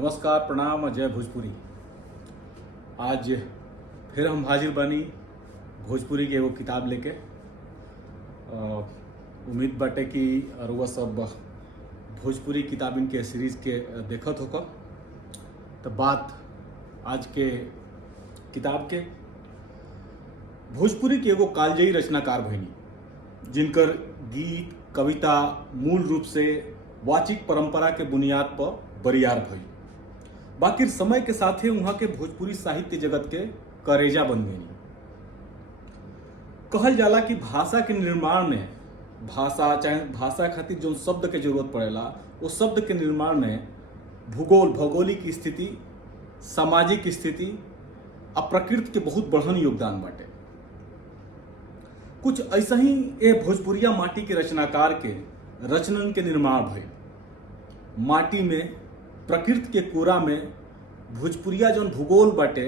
नमस्कार, प्रणाम, जय भोजपुरी। आज फिर हम हाजिर बनी भोजपुरी के एगो किताब लेके। उम्मीद बाटे कि अरुआ सब भोजपुरी किताबिन के सीरीज के देखत होकर। तो बात आज के किताब के भोजपुरी के एगो कालजयी रचनाकार भइनी, जिनकर गीत कविता मूल रूप से वाचिक परंपरा के बुनियाद पर बरियार भई। बाकी समय के साथ ही वहां के भोजपुरी साहित्य जगत के करेजा बन गई। कहल जाला कि भाषा के निर्माण में चाहे भाषा खातिर जो शब्द के जरूरत पड़ेला, वो शब्द के निर्माण में भौगोलिक स्थिति, सामाजिक स्थिति और प्रकृति के बहुत बढ़न योगदान बाटे। कुछ ऐसा ही ए भोजपुरिया माटी के रचनाकार के रचनन के निर्माण भइल। माटी में, प्रकृति के कोरा में भोजपुरिया जौन भूगोल बाटे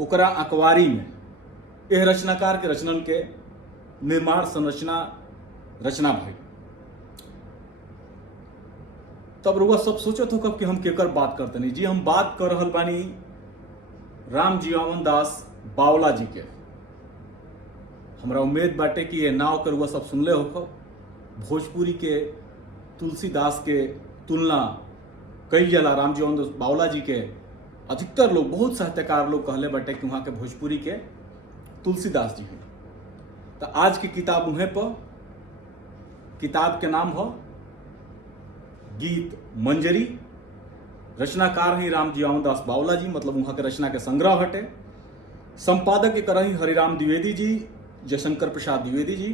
ओकरा अकवारी में यह रचनाकार के रचनन के निर्माण संरचना रचना भई। तब रुआ सब सोचत हो कब कि हम केकर बात करते नहीं जी। हम बात कर रहल बानी राम जीवन दास बावला जी के। हमरा उम्मीद बाटे कि ये नाव के रुआ सब सुनले हो। भोजपुरी के तुलसीदास के तुलना कई जाला राम जीवन दास बावला जी के। अधिकतर लोग, बहुत साहित्यकार लोग कहले बाटे कि वहां के भोजपुरी के तुलसीदास जी हैं। तो आज की किताब उन्हें पर, किताब के नाम हो गीत मंजरी। रचनाकार ही राम जीवन दास बावला जी, मतलब वहां के रचना के संग्रह हटे। संपादक एक रही हरिराम द्विवेदी जी, जयशंकर प्रसाद द्विवेदी जी।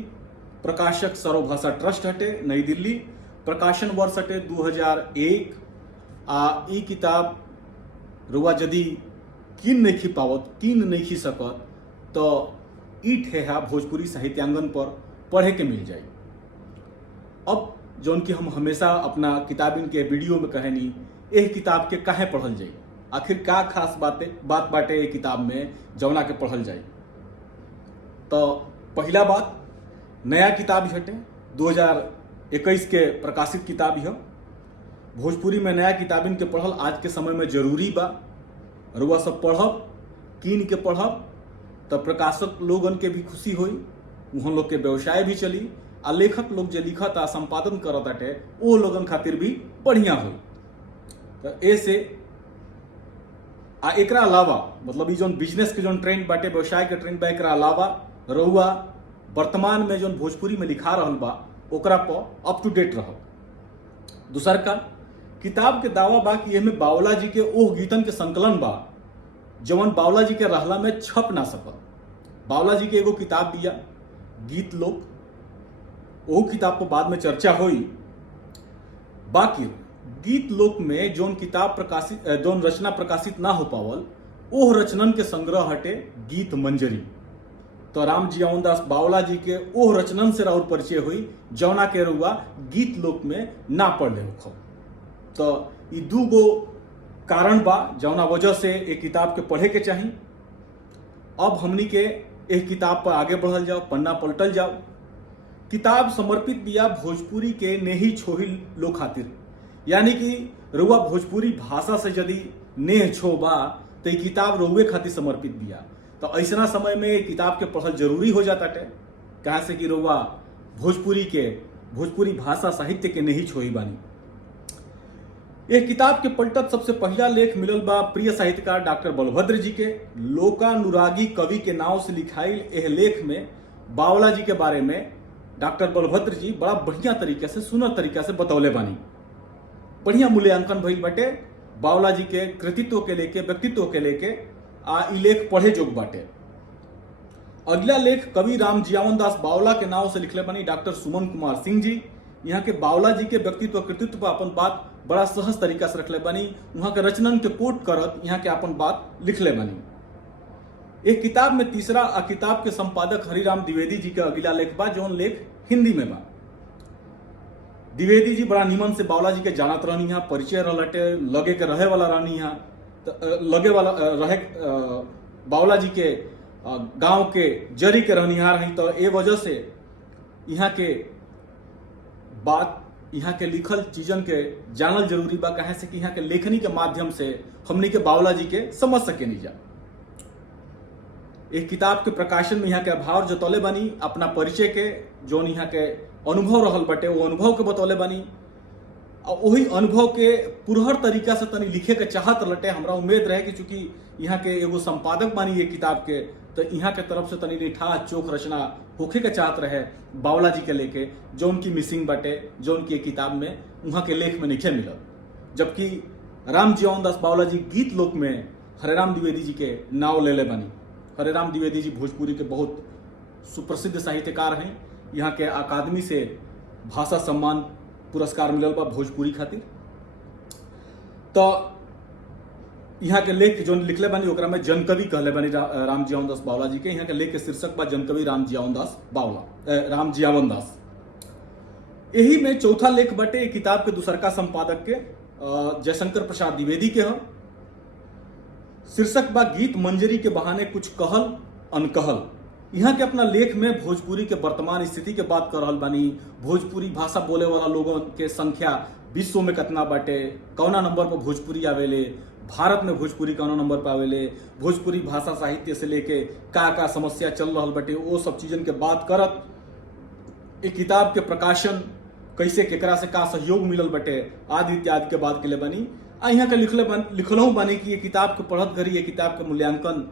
प्रकाशक सर्वभाषा ट्रस्ट हटे, नई दिल्ली। प्रकाशन वर्ष हटे 2001। ई किताब रुआ यदि कीन नहीं सकत तो ई ठेहा भोजपुरी साहित्यांगन पर पढ़े के मिल जाए। अब जौन कि हम हमेशा अपना किताबिन के वीडियो में कहनी, एह किताब के काहे पढ़ल जाए, आखिर का खास बात बाटे ये किताब में जौना के पढ़ल जाए। तो पहला बात, नया किताब हटे, 2021 के प्रकाशित किताब है। भोजपुरी में नया किताबिन के पढ़ल आज के समय में जरूरी बा। रुआ सब पढ़ब, कीन के पढ़ब, तब प्रकाशक लोगन के भी खुशी होई, उन लोग के व्यवसाय भी चली, आ लेखक लोग जो लिखत आ संपादन करत आटे वो लोगन खातिर भी बढ़िया होई। तो ऐसे एकरा अलावा, मतलब जोन बिजनेस के जोन ट्रेंड बाटे, व्यवसाय के ट्रेंड बा, एकरा अलावा रउआ वर्तमान में जोन भोजपुरी में लिखा रहल बा ओकरा पर अप टू डेट रहो। दूसर का किताब के दावा बा कि एमे बावला जी के ओह गीतन के संकलन बा जवन बावला जी के रहला में छप ना सकल। बावला जी के एगो किताब बिया गीत लोक, ओह किताब पर बाद में चर्चा होई। बाकी गीत लोक में जोन रचना प्रकाशित ना हो पावल, ओह रचनन के संग्रह हटे गीत मंजरी। तो राम जीवन दास बावला जी के ओह रचनन से राउर परिचय हुई जौना के रुआ गीत लोक में ना पढ़ले हो। तो ये दूगो कारण बा जौना वजह से एक किताब के पढ़े के चाहिए। अब हमनी के एक किताब पर आगे बढ़ल जाओ, पन्ना पलटल जाओ। किताब समर्पित बिया भोजपुरी के नेही छोही लोग खातिर, यानी कि रुआ भोजपुरी भाषा से यदि नेह छो बा तो ये किताब रुए खातिर समर्पित बिया। तो ऐसा समय में किताब के पढ़ल जरूरी हो जाता है, कहाँ से कि रुआ भोजपुरी भाषा साहित्य के नहीं छोही बानी। एक किताब के पलटत सबसे पहला लेख मिलल बा प्रिय साहित्यकार डॉक्टर बलभद्र जी के। लोकानुरागी कवि के नाव से लिखाइल यह लेख में बावला जी के बारे में डॉक्टर बलभद्र जी बड़ा बढ़िया तरीके से, सुंदर तरीका से बतौले बानी। बढ़िया मूल्यांकन भइल बाटे बावला जी के कृतित्व के लेके, व्यक्तित्व के लेके। ई लेख पढ़े जोग बाटे। अगला लेख कवि राम जीवन दास बावला के नाव से लिखले बनी डॉक्टर सुमन कुमार सिंह जी। यहाँ के बावला जी के व्यक्तित्व कृतित्व पर अपन बात बड़ा सहज तरीका से रखले बनी। वहां के रचनन के कोट करत यहाँ के अपन बात लिखले बनी। एक किताब में तीसरा किताब के संपादक हरिराम द्विवेदी जी का अगला लेख बा, जौन लेख हिंदी में बा। द्विवेदी जी बड़ा निमन से बावला जी के जानत रहनी, यहाँ परिचय रहते, लगे के रहे वाला रहनी, यहाँ लगे वाला रहे बावला जी के गांव के जरी के रहनिहार रही। तो ए वजह से यहाँ के बात यहाँ के लिखल चीजन के जानल जरूरी बा, कहे से कि यहाँ के लेखनी के माध्यम से हमनी के बावला जी के समझ सके नहीं जा। एक किताब के प्रकाशन में यहाँ के अभाव जतौले बानी, अपना परिचय के जोन यहाँ के अनुभव रहल बटे वो अनुभव के बतौले बानी, और वही अनुभव के पुरहर तरीका से तनी लिखे के चाहत लटे। हमरा उम्मीद रहे कि चूंकि यहाँ के एगो संपादक बानी ये किताब के, तो यहाँ के तरफ से तनी निठा चोख रचना होखे के चाहत रहे बावला जी के लेके, जो उनकी मिसिंग बटे, जो उनकी किताब में वहाँ के लेख में नहीं मिलल। जबकि राम जीवन दास बावला जी गीत लोक में हरेराम द्विवेदी जी के नाव ले बानी। हरेराम द्विवेदी जी भोजपुरी के बहुत सुप्रसिद्ध साहित्यकार हैं। यहाँ के अकादमी से भाषा सम्मान पुरस्कार मिलल बा भोजपुरी खातिर। तो यहाँ के लेख जो लिखले बानी ओकरा में जनकवि कहले बानी राम जियावन दास बावला जी के। यहाँ के लेख के शीर्षक बा जनकवि राम जियावन दास बावला, राम जियावन दास। यही में चौथा लेख बटे किताब के दूसरका संपादक के जयशंकर प्रसाद द्विवेदी के ह। शीर्षक बा गीत मंजरी के बहाने कुछ कहल अनकहल। यहाँ के अपना लेख में भोजपुरी के वर्तमान स्थिति के बात कर रहल बानी। भोजपुरी भाषा बोले वाला लोगों के संख्या विश्व में कितना बाटे, कौना नंबर पर भोजपुरी आवेले, भारत में भोजपुरी कौना नंबर पर आवेले, भोजपुरी भाषा साहित्य से लेके का समस्या चल रहल बाटे, वो सब चीजन के बात करत एक किताब के प्रकाशन कैसे केकरा से का सहयोग मिलल बटे आदि इत्यादि के बात के लिए बनी। यहाँ के लिखलहू बानी कि ये किताब के पढ़त घड़ी ये किताब के मूल्यांकन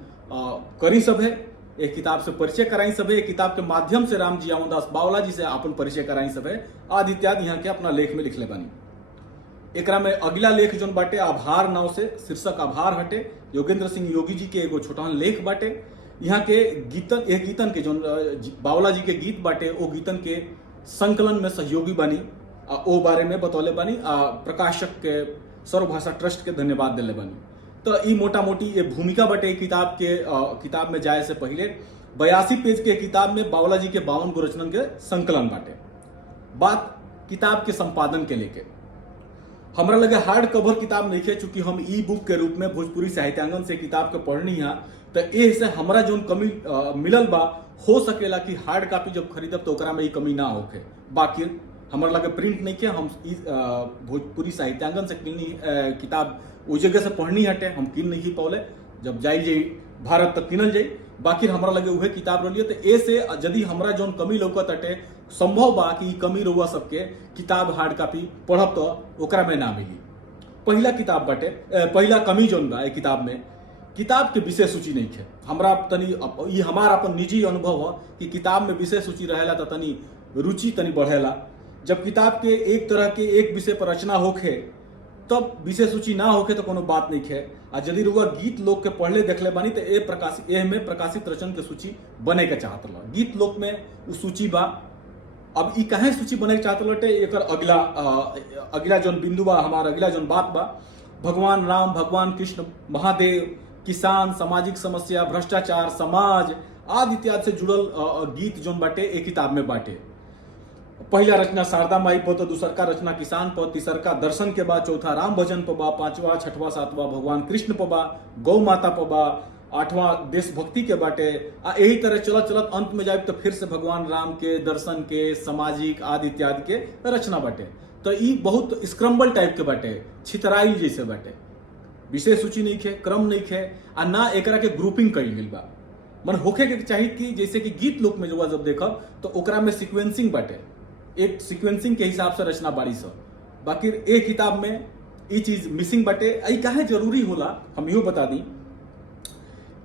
करी सब है, एक किताब से परिचय कराई सब है, एक किताब के माध्यम से राम जियावन दास बावला जी से अपन परिचय कराई सब है आदि इत्यादि यहाँ के अपना लेख में लिखले बानी। एकरा में अगला लेख जोन बाटे आभार नाव से, शीर्षक आभार हटे, योगेंद्र सिंह योगी जी के एगो छोटहन लेख बाटे। यहाँ के गीतन एक गीतन के जोन बावला जी के गीत बाटे वो गीतन के संकलन में सहयोगी बानी, ओ बारे में बतौले बानी। प्रकाशक के सर्वभाषा ट्रस्ट के धन्यवाद दिले बानी। तो ई मोटा मोटी ये भूमिका बटे किताब के किताब में जाए से पहले 82 पेज के किताब में बावला जी के 52 गो रचनन के संकलन बाटे। बात किताब के संपादन के लेके हमरा लगे हार्ड कवर किताब नहीं है, चूंकि हम ई बुक के रूप में भोजपुरी साहित्यांगन से किताब के पढ़नी है, तो ए से हमरा जो कमी मिलल बा हो सकेला कि हार्ड कॉपी जब खरीदब तो ओकरा में ई कमी ना होके। बाकी हमरा लगे प्रिंट नहीं किया, हम भोजपुरी साहित्यांगन से किताब उस जगह से पढ़नी हटे, हम किन नहीं पौले, जब जाई जाई भारत तक किनल जाई। बाकी हमरा लगे उहे किताब रही तो ए से यदि हमरा जोन कमी लौकत हटे संभव बा कि कमी रहुआ सबके किताब हार्ड कॉपी पढ़ब तो ओकरा में ना मिली। पहला किताब बाटे, पहला कमी जोन बा किताब में किताब के विषय सूची नहीं है। हमरा तनी ये हमारा अपन निजी अनुभव है कि किताब में विषय सूची रहेला तो तनी रुचि तनी बढ़ेला। जब किताब के एक तरह के एक विषय पर रचना होखे तब विषय सूची ना होके तो कोनो बात नहीं है। आ यदि रुआ गीत लोक के पढ़ले देखले बानी तो ए में प्रकाशित रचन के सूची बने के चाहत रहा। गीत लोक में उ सूची बा। अब ई काहे सूची बने के चाहत लटे एकर अगला जोन बिंदु बा, हमारा अगला जोन बात बा, भगवान राम, भगवान कृष्ण, महादेव, किसान, सामाजिक समस्या, भ्रष्टाचार, समाज आदि इत्यादि से जुड़ल गीत जोन बाटे एक किताब में बाटे। पहला रचना शारदा माई पर, तो दूसरका रचना किसान पर, तीसरका दर्शन के बाद, चौथा राम भजन पर बा, पांचवा छठवा सातवा भगवान कृष्ण पर बा, गौ माता पर बा, आठवां देशभक्ति के बाटे। यही तरह चलत चलत अंत में जाए तो फिर से भगवान राम के, दर्शन के, सामाजिक आदि इत्यादि के रचना बाटे। तो ई बहुत स्क्रम्बल टाइप के बाटे, छितराइल जैसे बाटे। विषय सूची नहीं है, क्रम नहीं है, आ ना एकरा के ग्रुपिंग कईल गइल बा। मन होखे के चाहिए कि जैसे कि गीत लोक में जो जब देखब तो ओकरा में सीक्वेंसिंग बाटे, एक सीक्वेंसिंग के हिसाब से रचना बाड़ी सब। बाकी एक किताब में ये चीज मिसिंग बाटे। आई काहे जरूरी होला हम इहो बता दी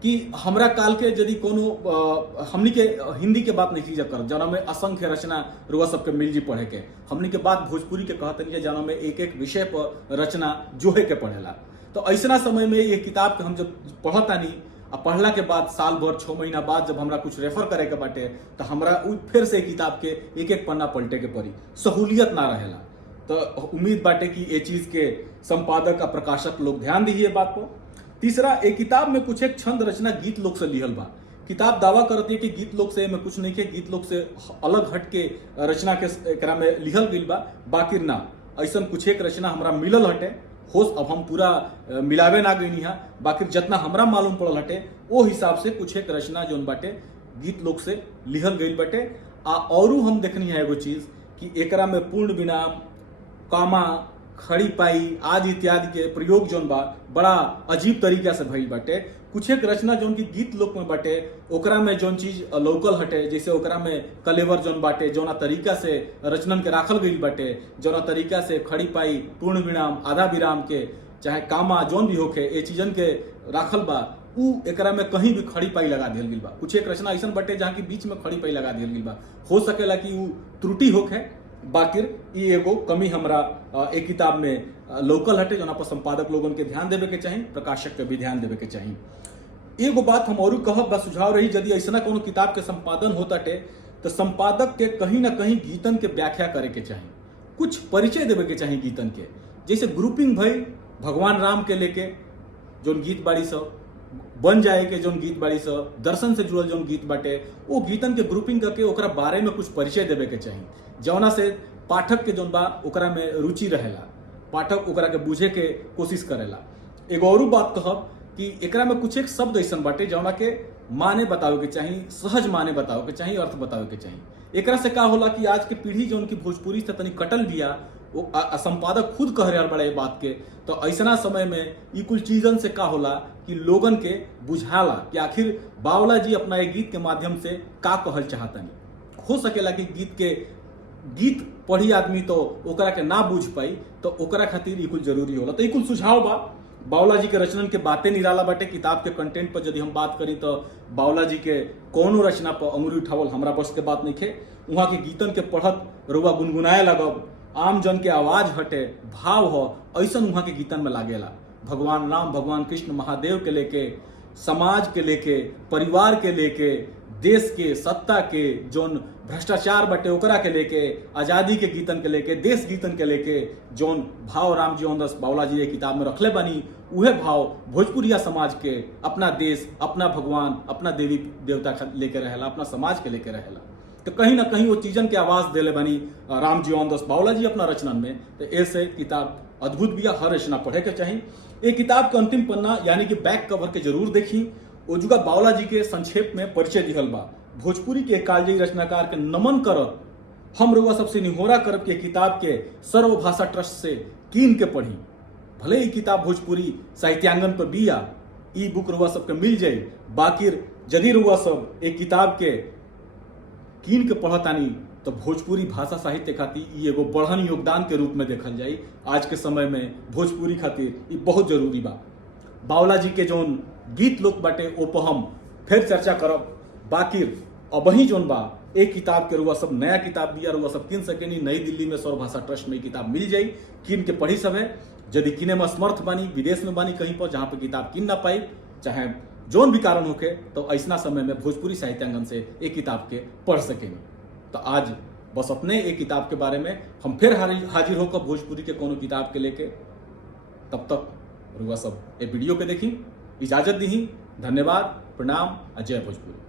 कि हमरा काल के यदि कोनो हमनी के हिंदी के बात नहीं कीजिए कर जना में असंख्य रचना रुआ सबके मिल जी पढ़े के, हमनी के बात भोजपुरी के कहते नहीं जना में एक एक विषय पर रचना जोहे के पढ़ेला। तो ऐसा समय में ये किताब के हम जब पढ़तानी आ पढ़ला के बाद साल भर 6 महीना बाद जब हमरा कुछ रेफर करे के बाटे तो हमरा फिर से किताब के एक एक पन्ना पलटे के पड़ी, सहूलियत ना रहेला। तो उम्मीद बाटे कि ये चीज के संपादक आ प्रकाशक लोग ध्यान दीजिए बात को। तीसरा, एक किताब में कुछ एक छंद रचना गीत लोक से लिहल बा। किताब दावा करती है कि गीत लोक से में कुछ नहीं के, गीत लोक से अलग हट के रचना के एकरा में लिहल गइल बा। बाकी ना ऐसा कुछ एक रचना हमरा मिलल हटे, होश अब हम पूरा मिलावे ना गई है, बाकी जितना हमरा मालूम पड़ल हटे वो हिसाब से कुछ एक रचना जोन बाटे गीत लोक से लिहल गई बाटे। और हम देखनी है एगो चीज कि एकरा में पूर्ण विराम, कामा, खड़ी पाई आदि इत्यादि के प्रयोग जौन बा बड़ा अजीब तरीका से भइल बाटे। कुछ एक रचना जौन की गीत लोक में बाटे ओकरा में जौन चीज लोकल हटे, जैसे ओकरा में कलेवर जौन बाटे जौना तरीका से रचनन के राखल गई बाटे, जौना तरीका से खड़ी पाई, पूर्ण विराम, आधा विराम के, चाहे कामा जौन भी होके ए चीजन के राखल बा, उ एकरा में कहीं भी खड़ी पाई लगा दियल गई बा। कुछ एक रचना ऐसा बाटे जहाँ की बीच में खड़ी पाई लगा दियल गई बा। हो सकेला कि उ त्रुटि होके, बाकिर ई एगो कमी हमरा एक किताब में लोकल हटे, जना पर संपादक लोगन के ध्यान देवे के चाही, प्रकाशक के भी ध्यान देवे के चाही। एगो बात हम और कहब बा, सुझाव रही, यदि ऐसा कोनो किताब के संपादन होताटे तो संपादक के कहीं ना कहीं गीतन के व्याख्या करे के चाही, कुछ परिचय देवे के चाही गीतन के। जैसे ग्रुपिंग भई भगवान राम के लेके जोन गीत बाड़ी सब, बन जाए के जोन गीत बाड़ी सब, दर्शन से जुड़ल जोन गीत बाटे, वो गीतन के ग्रुपिंग करके ओकरा बारे में कुछ परिचय देवे के चाही, जौना से पाठक के जोन बा ओकरा में रुचि रहेला, पाठक ओकरा के बुझे के कोशिश करेला। एगो और बात कहब कि एकरा में कुछ एक शब्द ऐसा बाटे जौना के माने बतावे के चाही, सहज माने बतावे के चाही, अर्थ बतावे के चाही। एकरा से का होला कि आज के पीढ़ी जो उनकी भोजपुरी से तनी कटल बिया, वो संपादक खुद कह रहा बड़ा ये बात के, तो ऐसा समय में ई कुल चीजन से का होला कि लोगन के बुझाला कि आखिर बावला जी अपना एक गीत के माध्यम से का कहल चाहतनी। हो सकेला कि गीत पढ़ी आदमी तो ओकरा के ना बुझ पाई, तो ओकरा खातिर ई कुल जरूरी होला। तो ई कुल सुझाव बा। बावला जी के रचनन के बातें निराला बाटे। किताब के कंटेंट पर यदि हम बात करी तो बावला जी के कोनो रचना पर अंगुरी उठावल हमरा बस के बात नहीं खे। वहाँ के गीतन के पढ़त रुआ गुनगुनाए लगब, आम जन के आवाज हटे, भाव हो, ऐसा वहाँ के गीतन में लागेला। भगवान राम, भगवान कृष्ण, महादेव के लेके, समाज के लेके, परिवार के लेके, देश के, सत्ता के, जोन भ्रष्टाचार बटे ओकरा के लेके, आजादी के गीतन के लेके, देश गीतन के लेके जोन भाव राम जी ओंदस बावला जी किताब में रखले बनी, उहे भाव भोजपुरिया समाज के, अपना देश, अपना भगवान, अपना देवी देवता लेके रहेला, अपना समाज के लेके रहेला। तो कहीं ना कहीं वो चीजन के आवाज देले बनी राम जी ओंदस बावला जी अपना रचनन में। तो ऐसे किताब अद्भुत बिया, हर रचना पढ़े के चाहिए। ये किताब के अंतिम पन्ना यानी कि बैक कवर के जरूर देखी। ओजुगा बावला जी के संक्षेप में परिचय दिहल बा। भोजपुरी के कालजयी रचनाकार के नमन करत हम रउआ सबसे निहोरा करब के किताब के सर्वभाषा ट्रस्ट से कीन के पढ़ी। भले ही किताब भोजपुरी साहित्यांगन पर बिया, ई बुक रउआ सबके मिल जाई, बाकिर यदि रउआ सब एक किताब के कीन के पढ़तानी तो भोजपुरी भाषा साहित्य खातिर ई एगो बढ़न योगदान के रूप में देखल जाई। आज के समय में भोजपुरी खातिर ई बहुत जरूरी बा। बावला जी के जोन गीत लोक बाटे ओ पर हम फिर चर्चा करब। बाकिर अबही जोन बा एक किताब के रुआ सब नया किताब बिया, रुआ सब किन सकेनी। नई दिल्ली में सर्वभाषा ट्रस्ट में किताब मिल जाई, किन के पढ़ी सब है। यदि किने में असमर्थ बानी, विदेश में बानी कहीं पर जहाँ पे किताब किन ना पाई, चाहे जोन भी कारण होके, तो ऐसा समय में भोजपुरी साहित्यांगन से एक किताब के पढ़ सकेनी। तो आज बस अपने एक किताब के बारे में हम फिर हाजिर होकर भोजपुरी के कोनो किताब के लेके। तब तक रुआ सब ए वीडियो के देखी, इजाजत दी। धन्यवाद, प्रणाम, जय भोजपुरी।